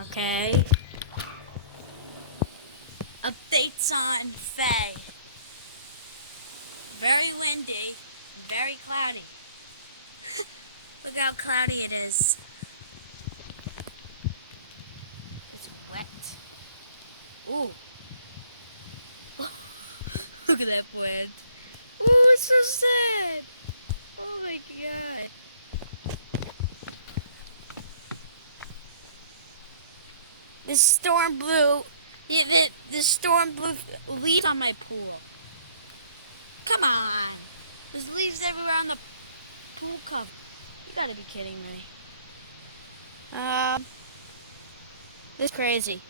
Okay. Updates on Faye. Very windy, very cloudy. Look how cloudy it is. It's wet. Ooh. Look at that wind. Ooh, it's so sad. Oh my god. This storm blew. Yeah, the storm blew leaves on my pool. Come on. There's leaves everywhere on the pool cover. You gotta be kidding me. This is crazy.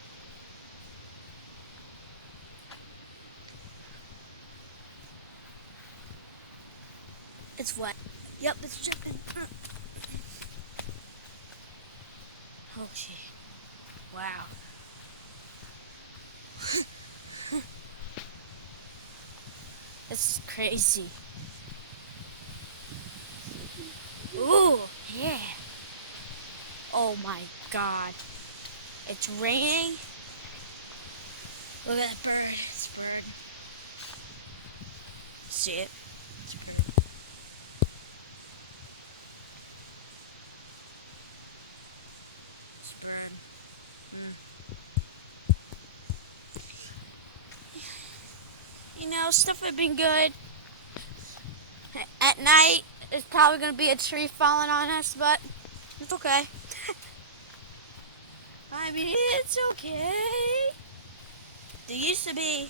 It's wet. Yep, it's dripping. Oh, gee. Wow. This is crazy. Ooh, yeah. Oh my god. It's raining. Look at that bird. It's a bird. See it? It's a bird. It's a bird. You know, stuff have been good. At night, there's probably going to be a tree falling on us, but it's okay. I mean, it's okay. There used to be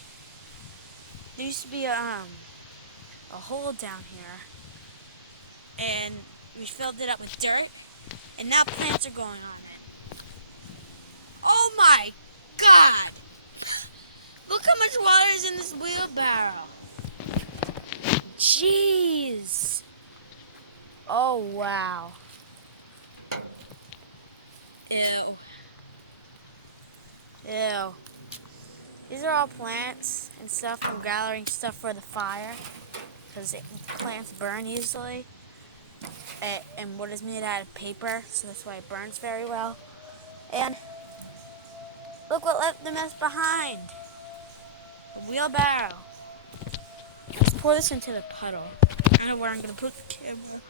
a hole down here, and we filled it up with dirt, and now plants are growing on it. Oh my god! Look how much water is in this wheelbarrow. Jeez. Oh wow. Ew. Ew. These are all plants and stuff from gathering stuff for the fire, because plants burn easily, and wood is made out of paper, so that's why it burns very well. And look what left the mess behind. The wheelbarrow. Let's pour this into the puddle. I don't know where I'm going to put the camera.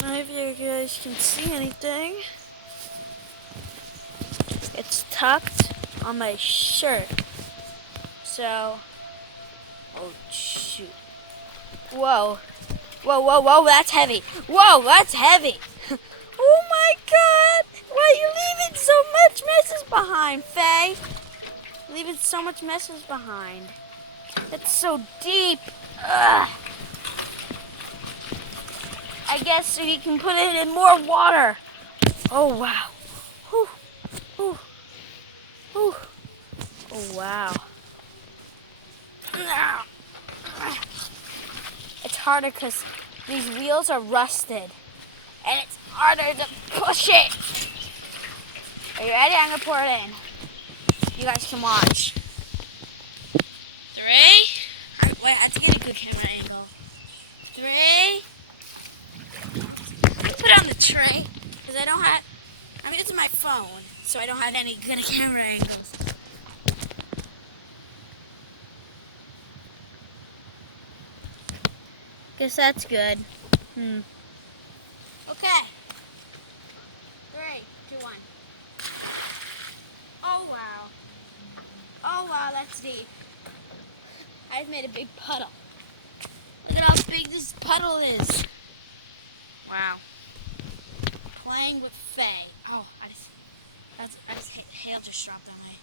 I don't know if you guys can see anything. It's tucked on my shirt. So, oh shoot. Whoa. Whoa, whoa, whoa, that's heavy. Whoa, that's heavy. Oh my god. Why are you leaving so much messes behind, Faye? Leaving so much messes behind. That's so deep. Ugh. I guess we can put it in more water. Oh wow. Whew. Whew. Whew. Oh wow. It's harder because these wheels are rusted. And it's harder to push it. Are you ready? I'm going to pour it in. You guys can watch. 3. Wait, I have to get a good camera angle. 3. I put it on the tray because I'm using my phone, so I don't have any good camera angles. Guess that's good. Okay. 3, 2, 1. Oh wow. Oh wow, that's deep. I've made a big puddle. Look at how big this puddle is. Wow. Playing with Faye. Oh, hail just dropped on my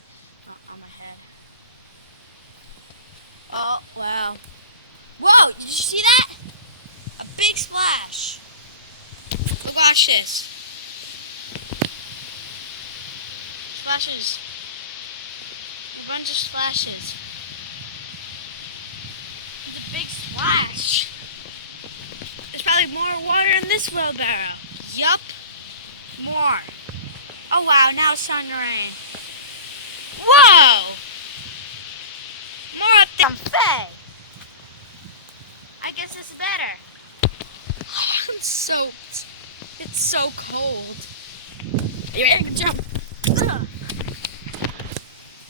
head. Oh wow. Whoa! Did you see that? A big splash. Look, watch this. Splashes. A bunch of splashes. It's a big splash. There's probably more water in this wheelbarrow. Yup. More. Oh wow, now it's starting to rain. Whoa! More up there. I'm Faye. I guess it's better. I'm soaked. It's so cold. Are you ready to jump? Ugh.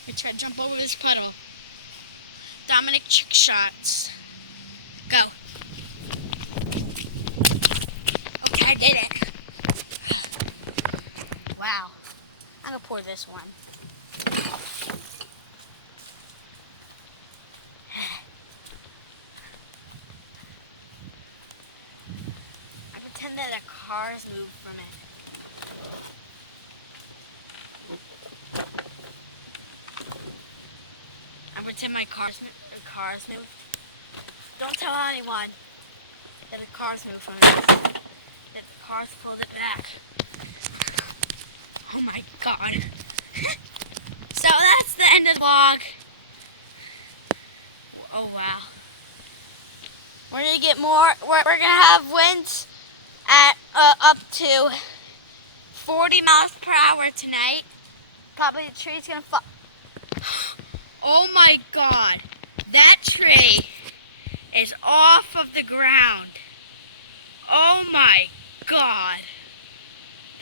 We try to jump over this puddle. Dominic chick shots. Go. Okay, I did it. Wow. I'm gonna pour this one. I pretend that the cars move from it. I pretend my cars move. Don't tell anyone that the cars move from it. That the cars pulled it back. Oh my god. So that's the end of the vlog. Oh wow. We're gonna get more. We're gonna have winds at up to 40 miles per hour tonight. Probably the tree's gonna fall. Oh my god. That tree is off of the ground. Oh my god.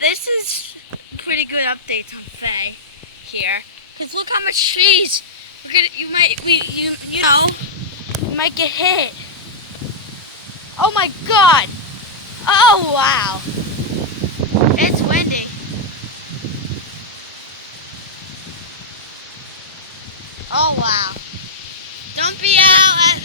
This is pretty good updates on Faye here. Cause look how much trees. You might get hit. Oh my god. Oh wow. It's windy. Oh wow. Don't be out at